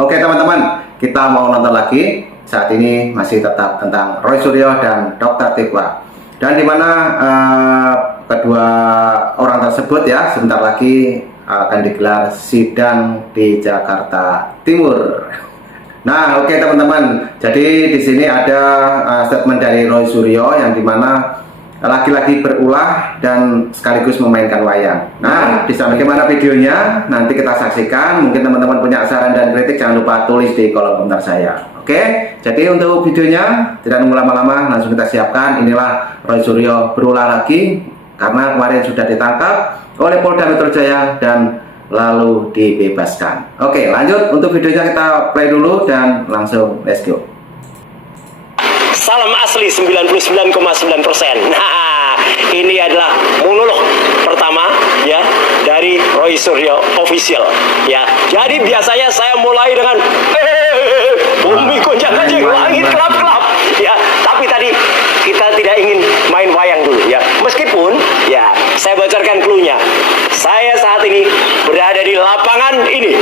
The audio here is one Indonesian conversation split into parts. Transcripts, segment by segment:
Oke teman-teman, kita mau nonton lagi. Saat ini masih tetap tentang Roy Suryo dan Dr. Tifwa. Dan dimana kedua orang tersebut ya sebentar lagi akan digelar sidang di Jakarta Timur. Nah, oke teman-teman. Jadi di sini ada statement dari Roy Suryo yang dimana lagi-lagi berulah dan sekaligus memainkan wayang. Nah, di sana bagaimana videonya? Nanti kita saksikan. Mungkin teman-teman punya saran dan kritik, jangan lupa tulis di kolom komentar saya. Oke, jadi untuk videonya tidak nunggu lama-lama, langsung kita siapkan. Inilah Roy Suryo berulah lagi karena kemarin sudah ditangkap oleh Polda Metro Jaya dan lalu dibebaskan. Oke, lanjut untuk videonya kita play dulu dan langsung let's go. Salam asli 99,9%. Nah, ini adalah monolog pertama ya dari Roy Suryo official ya. Jadi biasanya saya mulai dengan bumi gonjang-ganjing, langit gelap-gelap ya. Tapi tadi kita tidak ingin main wayang dulu ya. Meskipun ya saya bocorkan clue-nya. Saya saat ini berada di lapangan ini.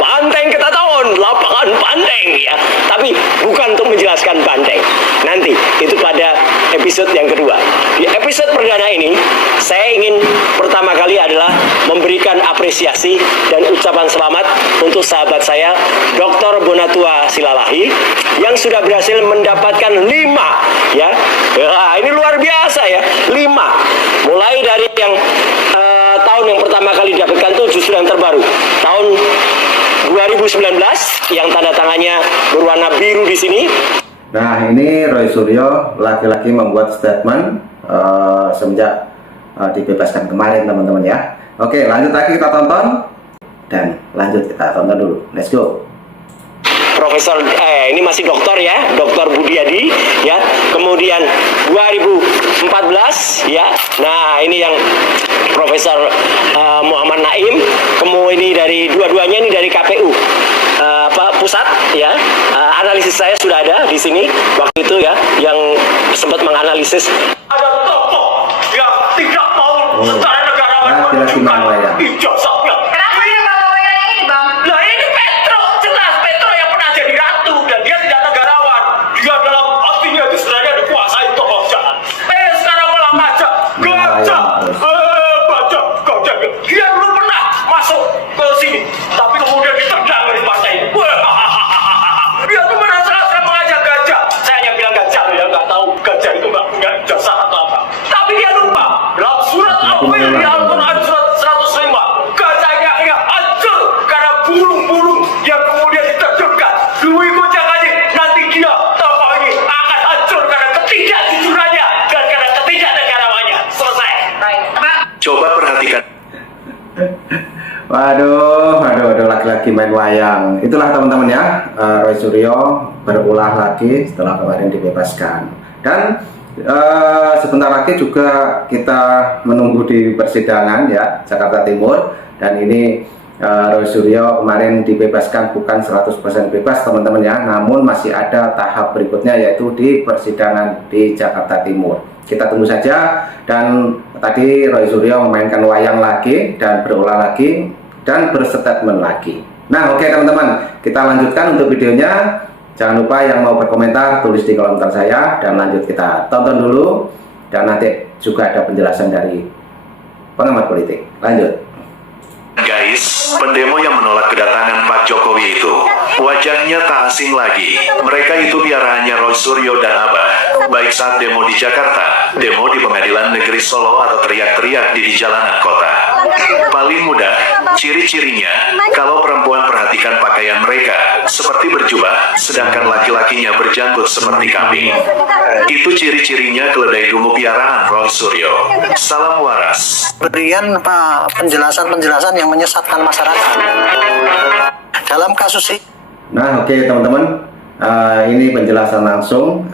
Banteng Ketataun, lapangan Banteng ya. Tapi bukan untuk menjelaskan Banteng. Nanti itu pada episode yang kedua. Di episode perdana ini saya ingin pertama kali adalah memberikan apresiasi dan ucapan selamat untuk sahabat saya Dr. Bonatua Silalahi yang sudah berhasil mendapatkan 5 ya. Wah, ini luar biasa ya. 5. Mulai dari yang tahun yang pertama kali didapatkan itu justru yang terbaru. Tahun 2019 yang tanda tangannya berwarna biru di sini. Nah, ini Roy Suryo lagi-lagi membuat statement semenjak dibebaskan kemarin teman-teman ya. Oke, lanjut lagi kita tonton dan lanjut kita tonton dulu. Let's go. Profesor ini masih dokter ya, Dr. Budiadi ya. Kemudian 2014 ya. Nah, ini yang Profesor Muhammad Naim. Kemudian ini dari dua-duanya ini dari KPU pusat ya. Analisis saya sudah ada di sini waktu itu ya, yang sempat menganalisis ada tokoh yang tidak mau secara negarawan menunjukkan ijazahnya. Kenapa dia bawa wayang ini, Bang? Lah ini Petro, jelas Petro yang pernah jadi ratu dan dia tidak negarawan. Dia dalam hatinya itu sebenarnya dikuasai tokoh jahat. Sekarang malah ngajak gajah, gajah. Dia dulu pernah masuk ke sini, tapi kemudian ditendang dari partai. Dia tuh menasehkan mengajak gajah. Saya hanya bilang gajah ya, nggak tahu gajah itu nggak punya ijazah atau apa. Tapi dia lupa dalam surat Al-Fil di Al-Quran surat 105, gajahnya hancur karena burung-burung yang kemudian diterjunkan. Dwi gonjang-ganjing, nanti dia tokoh ini akan hancur karena ketidakjujurannya dan karena ketidaknegarawannya. Selesai. Baik. Coba perhatikan. Waduh, lagi-lagi main wayang. Itulah teman-teman ya, Roy Suryo berulah lagi setelah kemarin dibebaskan. Dan sebentar lagi juga kita menunggu di persidangan ya, Jakarta Timur. Dan ini Roy Suryo kemarin dibebaskan bukan 100% bebas teman-teman ya, namun masih ada tahap berikutnya yaitu di persidangan di Jakarta Timur. Kita tunggu saja. Dan tadi Roy Suryo memainkan wayang lagi dan berulah lagi dan berstatement lagi. Nah, oke teman-teman, kita lanjutkan untuk videonya. Jangan lupa yang mau berkomentar tulis di kolom komentar saya dan lanjut kita tonton dulu dan nanti juga ada penjelasan dari pengamat politik. Lanjut. Guys, pendemo yang menolak kedatangan Pak Jokowi itu wajahnya tak asing lagi. Mereka itu biaraannya Roy Suryo dan Abah. Baik saat demo di Jakarta, demo di Pengadilan Negeri Solo, atau teriak-teriak di jalanan kota. Paling mudah, ciri-cirinya, kalau perempuan perhatikan pakaian mereka, seperti berjubah, sedangkan laki-lakinya berjanggut seperti kambing. Itu ciri-cirinya keledai dungu piaraan Roy Suryo. Salam waras. Berikan penjelasan-penjelasan yang menyesatkan masyarakat dalam kasus ini. Nah, oke teman-teman, ini penjelasan langsung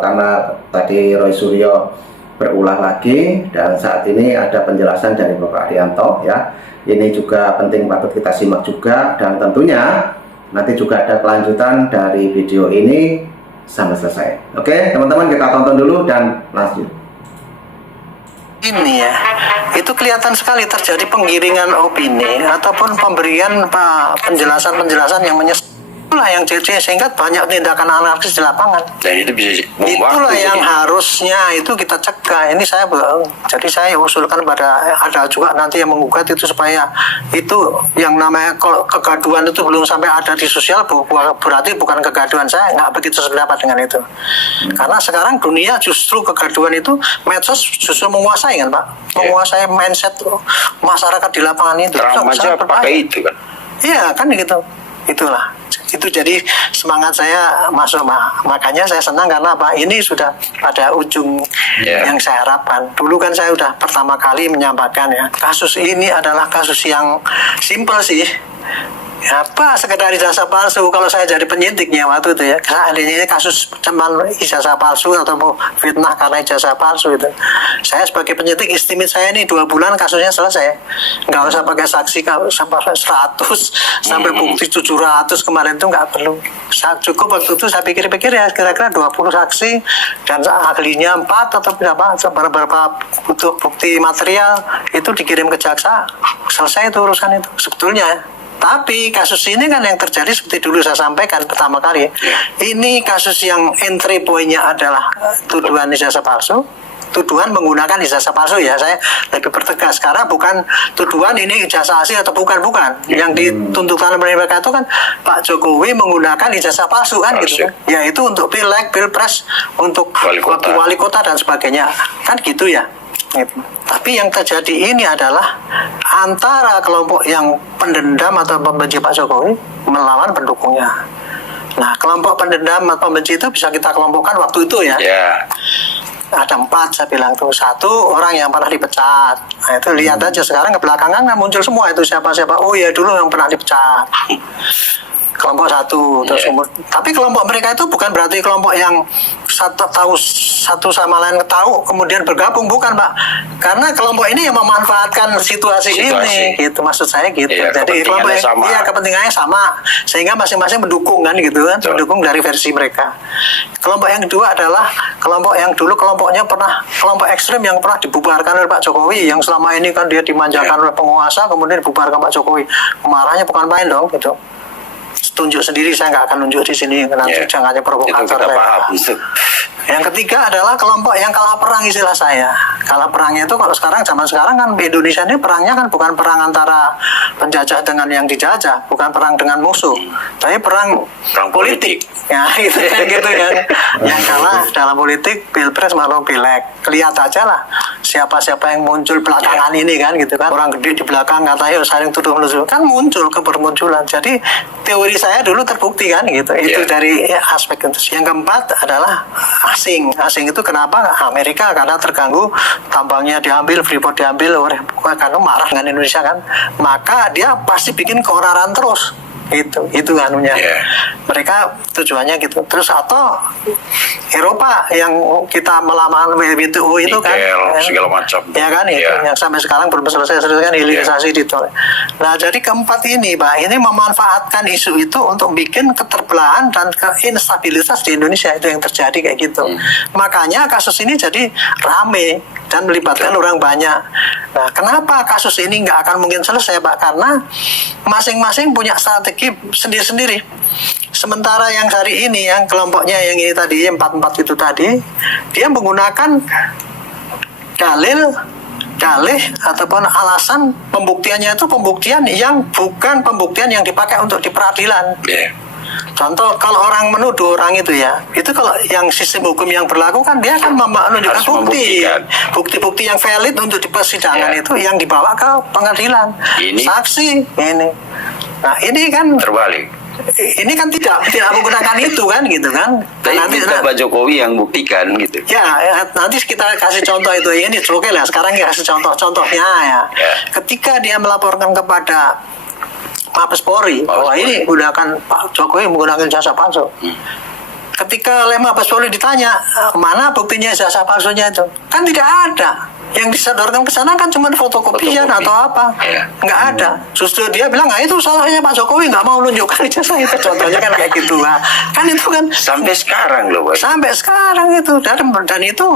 karena tadi Roy Suryo berulah lagi dan saat ini ada penjelasan dari Bapak Arianto ya. Ini juga penting, patut kita simak juga, dan tentunya nanti juga ada kelanjutan dari video ini sampai selesai. Oke teman-teman, kita tonton dulu dan lanjut. ini ya, itu kelihatan sekali terjadi penggiringan opini ataupun pemberian penjelasan-penjelasan yang itulah yang sehingga banyak tindakan anarkis di lapangan. Dan itu bisa Itulah yang harusnya itu kita cegah. Ini jadi saya usulkan ada juga nanti yang menggugat itu supaya itu yang namanya kegaduhan itu belum sampai ada di sosial, berarti bukan kegaduhan. Saya nggak begitu sependapat dengan itu. Karena sekarang dunia justru kegaduhan itu medsos justru menguasai kan Pak, menguasai mindset masyarakat di lapangan itu. Trump aja pakai itu kan. Iya kan gitu. Itulah. Itu jadi semangat saya masuk, makanya saya senang karena apa, ini sudah pada ujung yang saya harapkan. Dulu kan saya udah pertama kali menyampaikan ya, kasus ini adalah kasus yang simpel sih. Apa sekedar ijazah palsu. Kalau saya jadi penyidiknya waktu itu ya, seandainya ini kasus cuman ijazah palsu atau fitnah karena ijazah palsu itu, saya sebagai penyidik estimate saya ini 2 bulan kasusnya selesai, nggak usah pakai saksi sampai 100 sampai bukti 700 kemarin itu nggak perlu. Cukup waktu itu saya pikir-pikir ya kira-kira 20 saksi dan ahlinya 4 atau berapa butuh bukti material itu dikirim ke jaksa, selesai itu urusan itu sebetulnya ya. Tapi kasus ini kan yang terjadi seperti dulu saya sampaikan pertama kali. Ini kasus yang entry point-nya adalah tuduhan ijazah palsu. Tuduhan menggunakan ijazah palsu ya, saya lebih pertegas karena bukan tuduhan ini ijazah asli atau bukan. Yang dituntutkan mereka itu kan Pak Jokowi menggunakan ijazah palsu kan gitu kan. Yaitu untuk pileg, pilpres, untuk wali kota dan sebagainya. Kan gitu ya. Gitu. Tapi yang terjadi ini adalah antara kelompok yang pendendam atau pembenci Pak Jokowi melawan pendukungnya. Nah, kelompok pendendam atau pembenci itu bisa kita kelompokkan waktu itu ya. Ada 4 saya bilang tuh. 1 orang yang pernah dipecat. Nah, itu lihat aja sekarang ke belakangan kan muncul semua itu siapa-siapa. Oh ya dulu yang pernah dipecat. Kelompok 1 terus tapi kelompok mereka itu bukan berarti kelompok yang tahu satu sama lain tahu kemudian bergabung, bukan Pak, karena kelompok ini yang memanfaatkan situasi ini gitu, maksud saya gitu. Jadi kelompok kepentingannya sama sehingga masing-masing mendukung kan gitu kan, mendukung dari versi mereka. Kelompok yang kedua adalah kelompok yang dulu kelompoknya kelompok ekstrem yang pernah dibubarkan oleh Pak Jokowi, yang selama ini kan dia dimanjakan oleh penguasa kemudian dibubarkan Pak Jokowi. Marahnya bukan main dong gitu. Tunjuk sendiri, saya nggak akan nunjuk di sini nanti jangan hanya provokator. Yang ketiga adalah kelompok yang kalah perang, istilah saya. Kalah perangnya itu kalau zaman sekarang kan Indonesia ini perangnya kan bukan perang antara penjajah dengan yang dijajah, bukan perang dengan musuh, tapi perang politik. Ya gitu kan yang kalah dalam politik pilpres maupun pileg. Lihat aja lah siapa-siapa yang muncul belakangan ini kan gitu kan, orang gede di belakang katanya saling tuduh menusuk kan muncul kebermunculan. Jadi teori saya dulu terbukti kan gitu. Itu dari aspek itu. Yang keempat adalah asing itu kenapa? Amerika karena terganggu tambangnya diambil, Freeport diambil karena marah dengan Indonesia kan, maka dia pasti bikin keonaran terus. Itu anunya. Mereka tujuannya gitu. Terus atau Eropa yang kita melawan WTO itu kan segala macam. Ya kan itu yang sampai sekarang belum selesai kan hilirisasi ditolak. Nah, jadi keempat ini Pak, ini memanfaatkan isu itu untuk bikin keterbelahan dan keinstabilitas di Indonesia, itu yang terjadi kayak gitu. Makanya kasus ini jadi rame dan melibatkan orang banyak. Nah, kenapa kasus ini nggak akan mungkin selesai Pak? Karena masing-masing punya strategi sendiri-sendiri. Sementara yang hari ini, yang kelompoknya yang ini tadi, 4 itu tadi, dia menggunakan dalih ataupun alasan pembuktiannya itu pembuktian yang bukan pembuktian yang dipakai untuk di peradilan. Contoh, kalau orang menuduh orang itu ya, itu kalau yang sistem hukum yang berlaku kan dia akan menunjukkan bukti-bukti yang valid untuk di persidangan itu yang dibawa ke pengadilan. Saksi ini. Nah, ini kan terbalik. Ini kan tidak menggunakan itu kan gitu kan. Nanti Pak Jokowi yang buktikan gitu. Ya, nanti kita kasih contoh itu. Ini oke lah. Sekarang kita kasih contohnya ya. Ketika dia melaporkan kepada Mabes Polri bahwa ini gunakan Pak Jokowi menggunakan jasa palsu. Ketika oleh Mabes Polri ditanya mana buktinya jasa palsunya itu, kan tidak ada. Yang disodorkan ke sana kan cuma fotokopian Fotokopi. atau apa, nggak ada. Justru dia bilang, itu salahnya Pak Jokowi, nggak mau nunjukkan ijazah itu. Contohnya kan kayak gitu. Nah, kan itu kan Sampai sekarang loh, Pak. sampai sekarang itu, dan itu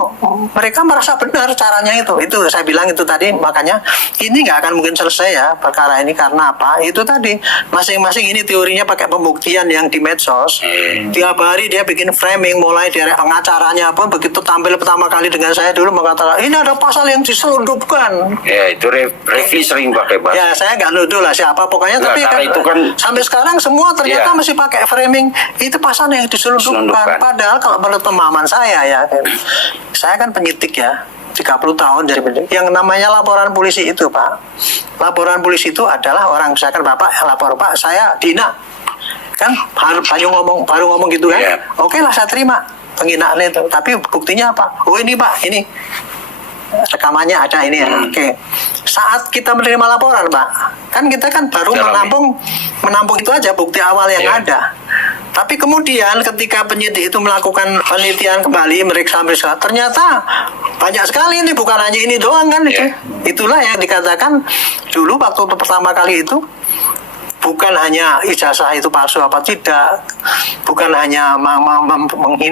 mereka merasa benar caranya itu saya bilang itu tadi. Makanya ini nggak akan mungkin selesai ya perkara ini. Karena apa? Itu tadi masing-masing ini teorinya pakai pembuktian yang di medsos. Tiap hari dia bikin framing, mulai dari pengacaranya pun begitu tampil pertama kali dengan saya dulu mengatakan ini ada pasal yang diselundupkan. Ya, itu Refli sering pakai, Pak. Ya saya nggak nuduh lah siapa pokoknya, Nggak, tapi karena itu kan sampai sekarang semua ternyata Iya. masih pakai framing itu pasal yang diselundupkan. Diselundupkan. Padahal kalau menurut pemahaman saya saya kan penyidik ya 30 tahun jadi penyidik. Yang namanya laporan polisi itu Pak, laporan polisi itu adalah orang, misalkan Bapak lapor, Pak saya Dina, kan baru ngomong gitu kan. Iya. Oke lah saya terima penghinaan itu, tapi buktinya apa? Oh ini Pak, ini rekamannya ada ini ya. Oke. Saat kita menerima laporan, Pak, kan kita kan baru Dalami. menampung itu aja bukti awal yang Iya. ada. Tapi kemudian ketika penyidik itu melakukan penelitian kembali, meriksa, ternyata banyak sekali, ini bukan hanya ini doang kan itu. Iya. Itulah yang dikatakan dulu waktu pertama kali itu, bukan hanya ijazah itu palsu apa tidak, bukan hanya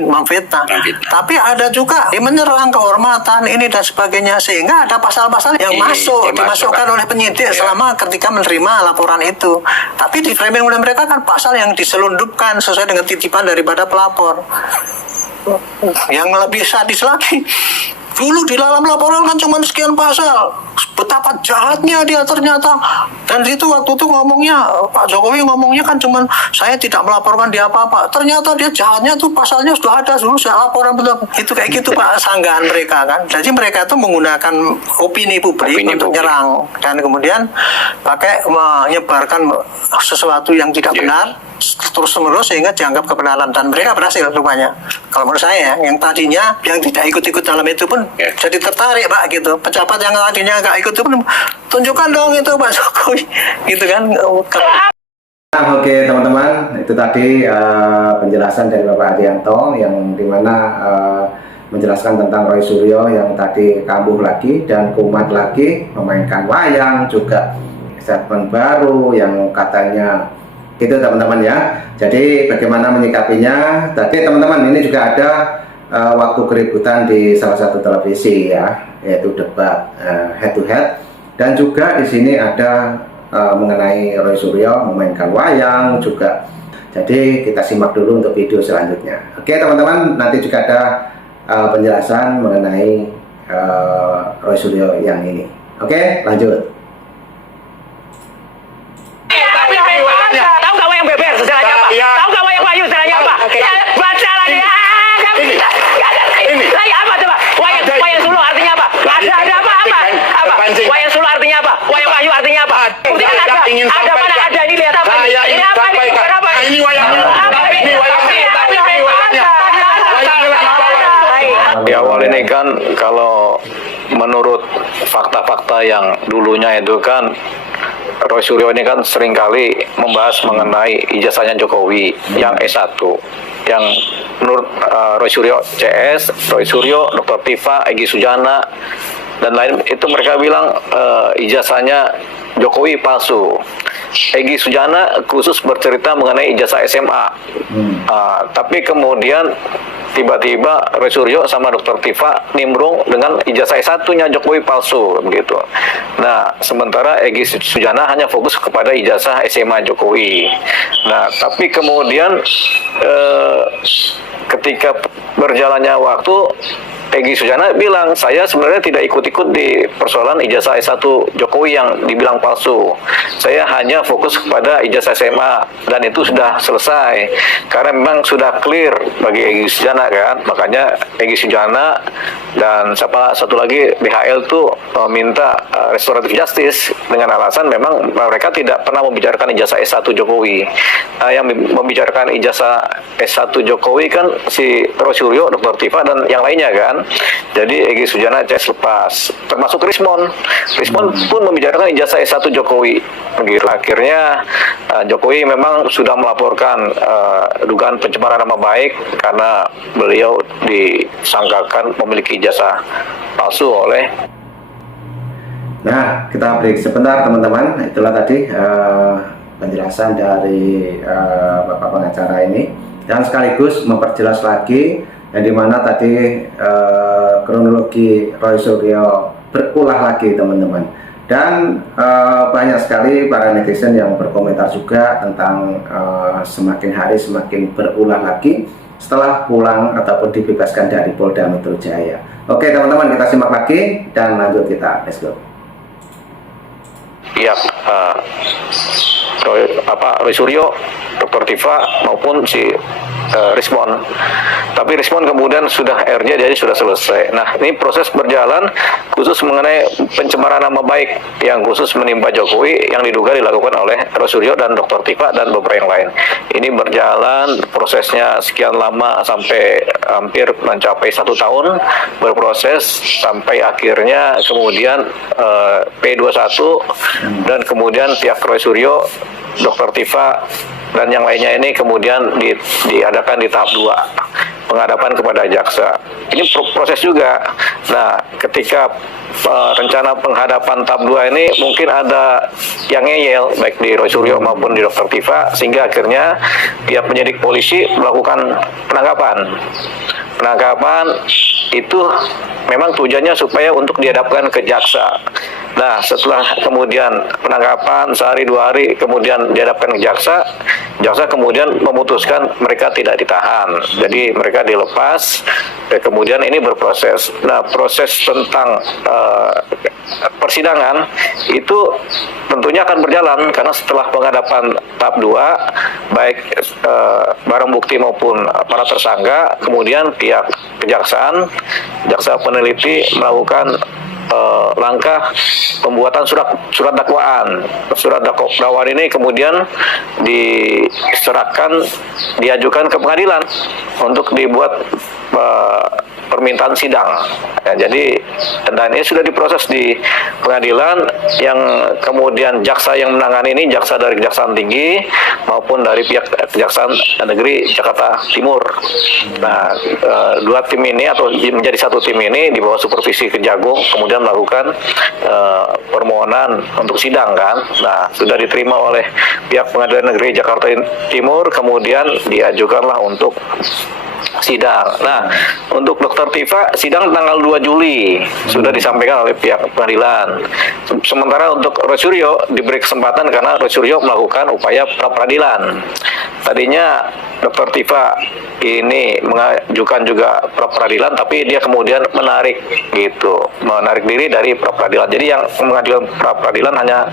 memfitnah, tapi ada juga menyerang kehormatan ini dan sebagainya, sehingga ada pasal-pasal yang dimasukkan oleh penyidik selama ketika menerima laporan itu. Tapi di framing oleh mereka kan pasal yang diselundupkan sesuai dengan titipan daripada pelapor. Yang lebih sadis lagi, dulu di dalam laporan kan cuma sekian pasal, betapa jahatnya dia ternyata. Dan itu waktu itu ngomongnya, Pak Jokowi ngomongnya kan cuma saya tidak melaporkan dia apa-apa. Ternyata dia jahatnya tuh pasalnya sudah ada dulu, saya laporan betul. Itu kayak gitu Pak, sanggahan mereka kan. Jadi mereka tuh menggunakan opini publik untuk nyerang, dan kemudian pakai menyebarkan sesuatu yang tidak benar terus-menerus sehingga dianggap kebenaran, dan mereka berhasil rupanya. Kalau menurut saya, yang tadinya yang tidak ikut-ikut dalam itu pun jadi tertarik Pak gitu. Pejabat yang tadinya nggak ikut itu pun tunjukkan dong itu Pak Jokowi gitu kan. Oke teman-teman, itu tadi penjelasan dari Bapak Adianto yang dimana menjelaskan tentang Roy Suryo yang tadi kambuh lagi dan kumat lagi memainkan wayang, juga statement baru yang katanya gitu teman-teman ya. Jadi bagaimana menyikapinya? Tadi teman-teman ini juga ada waktu keributan di salah satu televisi ya, yaitu debat head to head, dan juga di sini ada mengenai Roy Suryo memainkan wayang juga. Jadi kita simak dulu untuk video selanjutnya. Oke teman-teman, nanti juga ada penjelasan mengenai Roy Suryo yang ini. Oke, lanjut. Tahu nggak wayang beber sejarahnya apa? Tahu nggak wayang wayu sejarahnya apa? Baca lagi. Ini. Lagi apa coba? Wayang Solo artinya apa? Ada apa? Wayang Solo artinya apa? Wayang wayu artinya apa? Buktikan ada. Ada mana ada? Ini lihat apa? Ini apa ini? Kenapa? Ini wayangnya. Ini wayangnya. Di awal ini kan kalau menurut fakta-fakta yang dulunya itu kan Roy Suryo ini kan seringkali membahas mengenai ijazahnya Jokowi yang S1, yang menurut Roy Suryo CS, Roy Suryo, Dr. Tifa, Egy Sujana dan lain itu mereka bilang ijazahnya Jokowi palsu. Egy Sujana khusus bercerita mengenai ijazah SMA. Tapi kemudian tiba-tiba Roy Suryo sama Dr. Tifa nimbrung dengan ijazah S1-nya Jokowi palsu begitu. Nah, sementara Egy Sujana hanya fokus kepada ijazah SMA Jokowi. Nah, tapi kemudian ketika berjalannya waktu, Egy Sujana bilang, saya sebenarnya tidak ikut-ikut di persoalan ijazah S1 Jokowi yang dibilang palsu. Saya hanya fokus kepada ijazah SMA, dan itu sudah selesai. Karena memang sudah clear bagi Egy Sujana kan. Makanya Egy Sujana dan satu lagi BHL tuh minta restoratif justice dengan alasan memang mereka tidak pernah membicarakan ijazah S1 Jokowi. Yang membicarakan ijazah S1 Jokowi kan si Roy Suryo, Dr. Tifa, dan yang lainnya kan. Jadi Egy Sujana CS lepas, termasuk Rismon pun membicarakan ijazah S1 Jokowi. Begitu. Akhirnya Jokowi memang sudah melaporkan dugaan pencemaran nama baik karena beliau disangkakan memiliki ijazah palsu oleh Nah, kita break sebentar teman-teman. Itulah tadi penjelasan dari Bapak pengacara ini, dan sekaligus memperjelas lagi yang dimana tadi kronologi Roy Suryo berulah lagi teman-teman. Dan banyak sekali para netizen yang berkomentar juga tentang semakin hari semakin berulah lagi setelah pulang ataupun dibebaskan dari Polda Metro Jaya. Oke teman-teman, kita simak lagi dan lanjut kita, let's go. Iya, Roy Suryo, Dr. Tifa maupun si Rismon. Tapi Rismon kemudian sudah RJ, jadi sudah selesai. Nah, ini proses berjalan khusus mengenai pencemaran nama baik yang khusus menimpa Jokowi yang diduga dilakukan oleh Roy Suryo dan Dr. Tifa dan beberapa yang lain. Ini berjalan prosesnya sekian lama sampai hampir mencapai 1 tahun berproses sampai akhirnya kemudian P21 dan kemudian pihak Roy Suryo, Dr. Tifa dan yang lainnya ini kemudian diadakan di tahap 2 penghadapan kepada jaksa. Ini proses juga. Nah, ketika rencana penghadapan tahap 2 ini mungkin ada yang ngeyel baik di Roy Suryo maupun di Dr. Tifa, sehingga akhirnya pihak penyidik polisi melakukan penangkapan. Penangkapan itu memang tujuannya supaya untuk dihadapkan ke jaksa. Nah, setelah kemudian penangkapan sehari 2 hari kemudian dihadapkan ke jaksa, jaksa kemudian memutuskan mereka tidak ditahan. Jadi mereka dilepas, dan kemudian ini berproses. Nah, proses tentang persidangan itu tentunya akan berjalan karena setelah penghadapan tahap 2 baik barang bukti maupun para tersangka, kemudian pihak kejaksaan, jaksa peneliti melakukan langkah pembuatan surat dakwaan. Surat dakwaan ini kemudian diajukan ke pengadilan untuk dibuat permintaan sidang. Ya, jadi dan ini sudah diproses di pengadilan, yang kemudian jaksa yang menangani ini jaksa dari Kejaksaan Tinggi maupun dari pihak Kejaksaan Negeri Jakarta Timur. Nah, 2 tim ini atau menjadi 1 tim ini di bawah supervisi Kejagung kemudian melakukan permohonan untuk sidang kan. Nah, sudah diterima oleh pihak Pengadilan Negeri Jakarta Timur, kemudian diajukanlah untuk sidang. Nah, untuk Dr. Tifa sidang tanggal 2 Juli sudah disampaikan oleh pihak pengadilan. Sementara untuk Roy Suryo diberi kesempatan karena Roy Suryo melakukan upaya pra-peradilan. Tadinya Dr. Tifa ini mengajukan juga pra-peradilan, tapi dia kemudian menarik diri dari pra-peradilan. Jadi yang mengajukan pra-peradilan hanya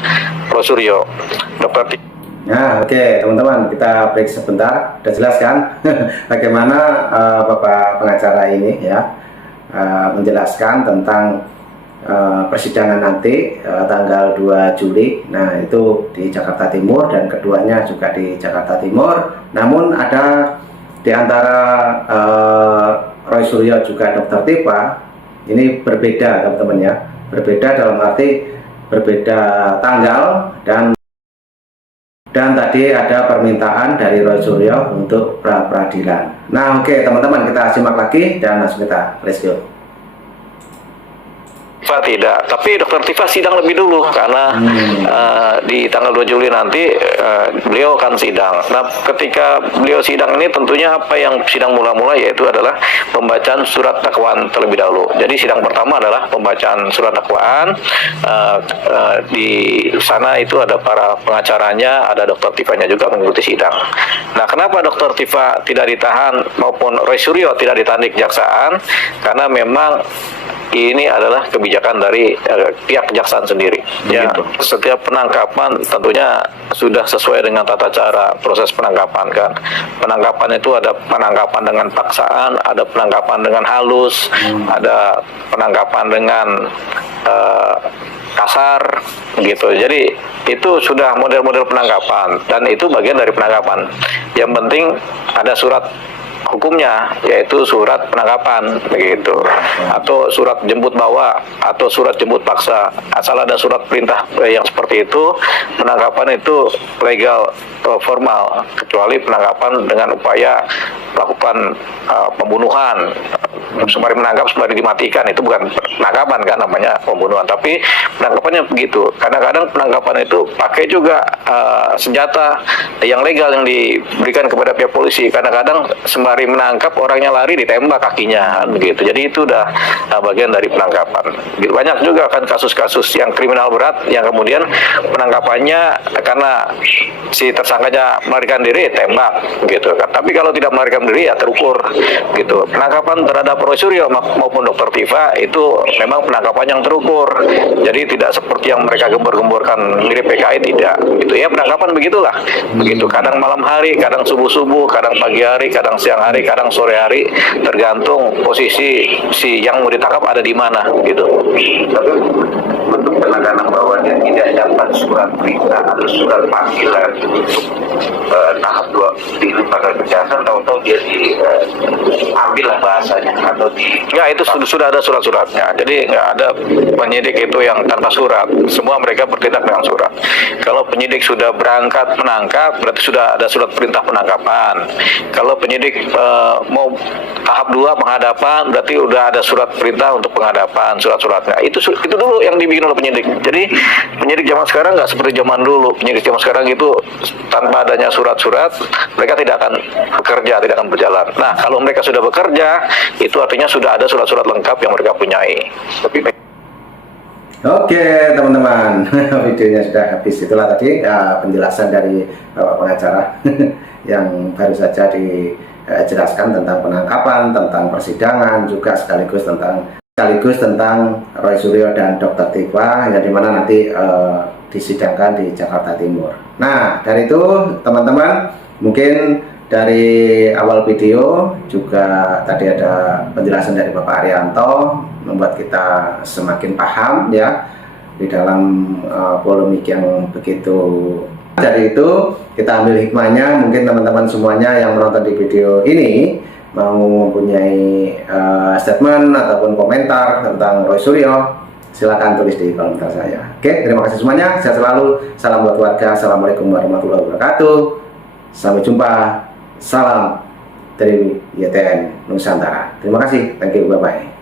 Roy Suryo. Dr. Tifa. Nah, oke teman-teman, kita break sebentar. Sudah jelas kan bagaimana Bapak pengacara ini ya menjelaskan tentang persidangan nanti tanggal 2 Juli. Nah, itu di Jakarta Timur dan keduanya juga di Jakarta Timur. Namun ada di antara Roy Suryo juga Dr. Tifa ini berbeda teman-teman ya. Berbeda dalam arti berbeda tanggal dan tadi ada permintaan dari Roy Suryo untuk pra-peradilan. Nah, oke teman-teman, kita simak lagi dan langsung kita let's go. Tifa tidak, tapi Dr. Tifa sidang lebih dulu karena di tanggal 2 Juli nanti beliau akan sidang. Nah, ketika beliau sidang ini tentunya apa yang sidang mula-mula yaitu adalah pembacaan surat dakwaan terlebih dahulu. Jadi sidang pertama adalah pembacaan surat dakwaan. Di sana itu ada para pengacaranya, ada Dr. Tifanya juga mengikuti sidang. Nah, kenapa Dr. Tifa tidak ditahan maupun Roy Suryo tidak ditahan di kejaksaan? Karena memang ini adalah kebijakan dari pihak kejaksaan sendiri. Ya, setiap penangkapan tentunya sudah sesuai dengan tata cara proses penangkapan kan. Penangkapan itu ada penangkapan dengan paksaan, ada penangkapan dengan halus, ada penangkapan dengan kasar gitu. Jadi itu sudah model-model penangkapan dan itu bagian dari penangkapan. Yang penting ada surat hukumnya, yaitu surat penangkapan begitu, atau surat jemput bawa atau surat jemput paksa. Asal ada surat perintah yang seperti itu, penangkapan itu legal formal, kecuali penangkapan dengan upaya melakukan pembunuhan, sembari menangkap sembari dimatikan, itu bukan penangkapan kan, namanya pembunuhan. Tapi penangkapannya begitu. Kadang-kadang penangkapan itu pakai juga senjata yang legal yang diberikan kepada pihak polisi. Kadang-kadang sembari menangkap orangnya lari ditembak kakinya kan, begitu. Jadi itu udah bagian dari penangkapan. Banyak juga kan kasus-kasus yang kriminal berat yang kemudian penangkapannya karena si tersangkanya melarikan diri tembak gitu kan. Tapi kalau tidak melarikan diri ya terukur gitu. Penangkapan terhadap Roy Suryo maupun Dr. Tiva itu memang penangkapan yang terukur. Jadi tidak seperti yang mereka gembor-gemborkan mirip PKI, tidak gitu ya. Penangkapan begitulah. Begitu, kadang malam hari, kadang subuh-subuh, kadang pagi hari, kadang siang hari, kadang sore hari, tergantung posisi si yang mau ditangkap ada di mana gitu. Tapi bentuk penekanan bahwa dia tidak dapat surat perintah atau surat panggilan untuk tahap 2 dilimpahkan kejaksaan, tahu-tahu dia diambil lah bahasanya atau Enggak, itu sudah ada surat-suratnya. Jadi nggak ada penyidik itu yang tanpa surat. Semua mereka bertindak dengan surat. Kalau penyidik sudah berangkat menangkap, berarti sudah ada surat perintah penangkapan. Kalau penyidik mau tahap 2 penghadapan, berarti udah ada surat perintah untuk penghadapan, surat-suratnya. Itu dulu yang dibikin oleh penyidik. Jadi penyidik zaman sekarang nggak seperti zaman dulu. Penyidik zaman sekarang itu tanpa adanya surat-surat, mereka tidak akan bekerja, tidak akan berjalan. Nah, kalau mereka sudah bekerja, itu artinya sudah ada surat-surat lengkap yang mereka punyai. Tapi Oke teman-teman, videonya sudah habis. Itulah tadi penjelasan dari Bapak pengacara yang baru saja dijelaskan tentang penangkapan, tentang persidangan, juga sekaligus tentang Roy Suryo dan Dr. Tiva, yang dimana nanti disidangkan di Jakarta Timur. Nah, dari itu teman-teman, mungkin dari awal video juga tadi ada penjelasan dari Bapak Arianto, membuat kita semakin paham ya di dalam polemik yang begitu. Dari itu kita ambil hikmahnya, mungkin teman-teman semuanya yang menonton di video ini mau mempunyai statement ataupun komentar tentang Roy Suryo, silakan tulis di kolom komentar saya. Oke, terima kasih semuanya, sehat selalu, salam buat keluarga, assalamualaikum warahmatullahi wabarakatuh, sampai jumpa, salam dari YTN Nusantara. Terima kasih, thank you, bye bye.